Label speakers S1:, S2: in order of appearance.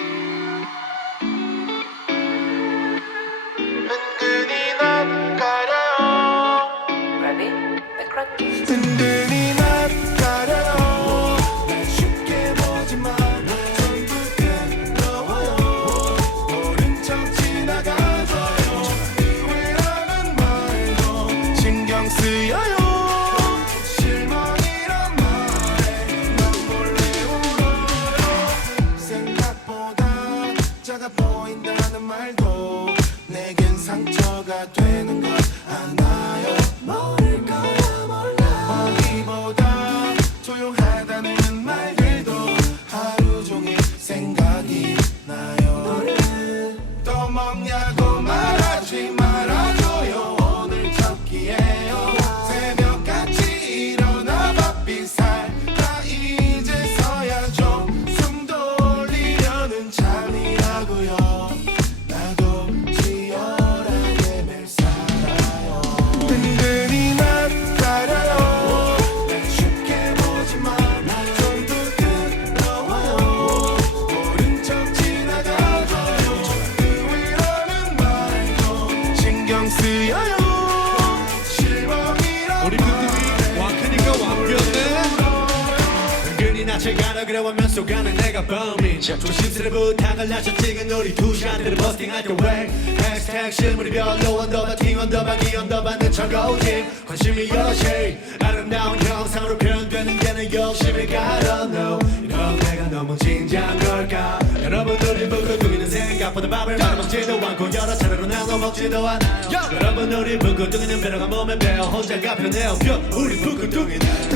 S1: 은근 작아 보인다는 말도 내겐 상처가 되는 걸 아나요? 모를 거야 몰라. 어디보다 조용하 잠이라고요
S2: 그래 하면서 가는 내가 범인 조심스레 부탁을 하셔 찍은 우리 두 샷들을 버스팅할 때왜? 해시태그 실물이 별로 언더바 팅 언더바 기 언더바는 적어오지 관심이 여시 아름다운 형상으로 표현되는 게는 I don't know 이런 내가 너무 진지한 걸까? 여러분들이 북구둥이는 생각보다 밥을 많이 먹지도 않고 여러 차례로 나눠 먹지도 않아요. 여러분들이 북구둥이는 배려가 몸에 배어 혼자가 편해요 뼈 우리
S1: 은근히 낯가려요